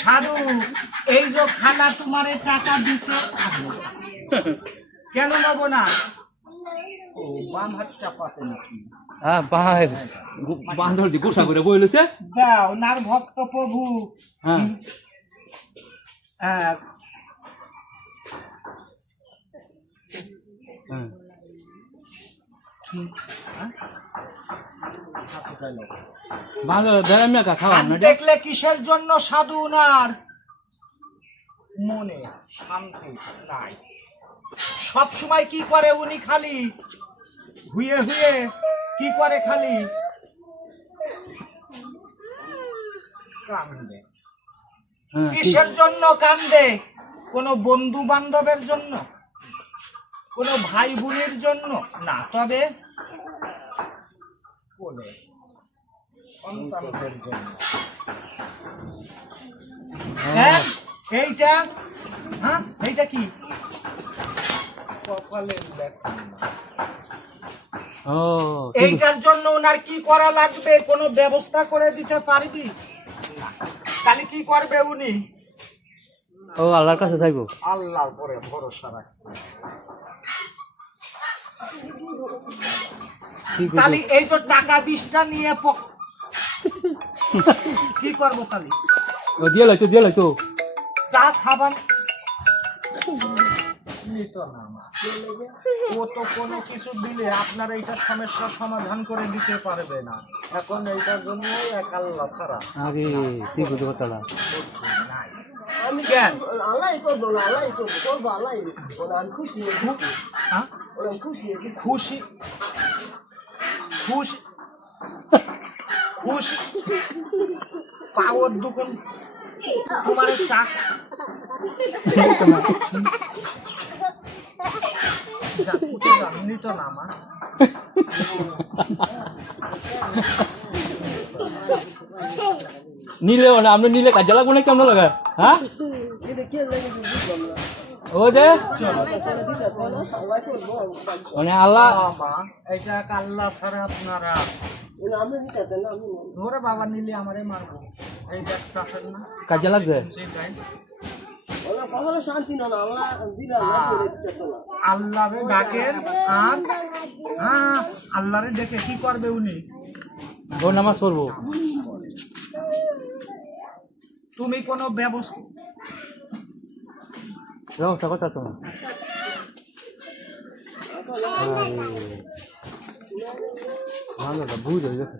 সাধু এই যে খালা তোমারে টাকা দিচ্ছে কেন নেব না? ও বাম হাতটা পাতে নাকি? হ্যাঁ ভাই বান্ধব দি গোসা করে বইলেছে দাও নার ভক্ত প্রভু। হ্যাঁ। হ্যাঁ, হ্যাঁ। ভালো মেকা দেখলে কিসের জন্য সাধু উনার মনে শান্তি নাই। সব সময় কি করে উনি খালি? হুয়ে হুয়ে কি করে খালি? কান্দে। হ্যাঁ কিসের জন্য কান্দে? কোনো বন্ধু বান্ধবের জন্য? কোনো ভাই বোনের জন্য? না তবে বলে সন্তানদের জন্য হ্যাঁ এইটা হ্যাঁ এইটা কি কপালের ব্যাপার ও এইটার জন্য ওনার কি করা লাগবে? কোনো ব্যবস্থা করে দিতে পারবি। তাহলে কি করবে উনি? ও আল্লাহর কাছে থাকব। আল্লাহর পরে ভরসা রাখবে কি তাহলে এই তো টাকা বিশটা নিয়ে কি করব তাহলে? ও দিয়ে লাইতো দিয়ে লাইতো চা খাবার নিত না মা। ও তো কোনো কিছু দিলে আপনার এইটা সমস্যার সমাধান করে দিতে পারবে না। এখন এইটার জন্য এক আল্লাহ ছাড়া। আরে ঠিক হতে পারতাম নাই কেন? আল্লাহ করব আল্লাহ করব করব আল্লাহ আমি খুশি হ্যাঁ? আমি খুশি খুশি? খুশি খুশি পাওয়ার দোকান তোমার চা যা, উঠে না নিলে মানে আমরা নিলে কাজে লাগবো না কেমন লাগা হ্যাঁ? ও যে? মানে আল্লাহ এটা কাল্লা ছাড়া আপনারা। না ধরে বাবা নিলে আমারে মারবো। এই না। কাজে না না না আল্লাহরে ডাকেন আর হ্যাঁ আল্লাহরে ডেকে কি করবে উনি? ও নামাজ পড়ব। তুমি কোনো ব্যবস্থা ব্যবস্থা কথা তোমার ভালো বুঝ হয়ে গেছে।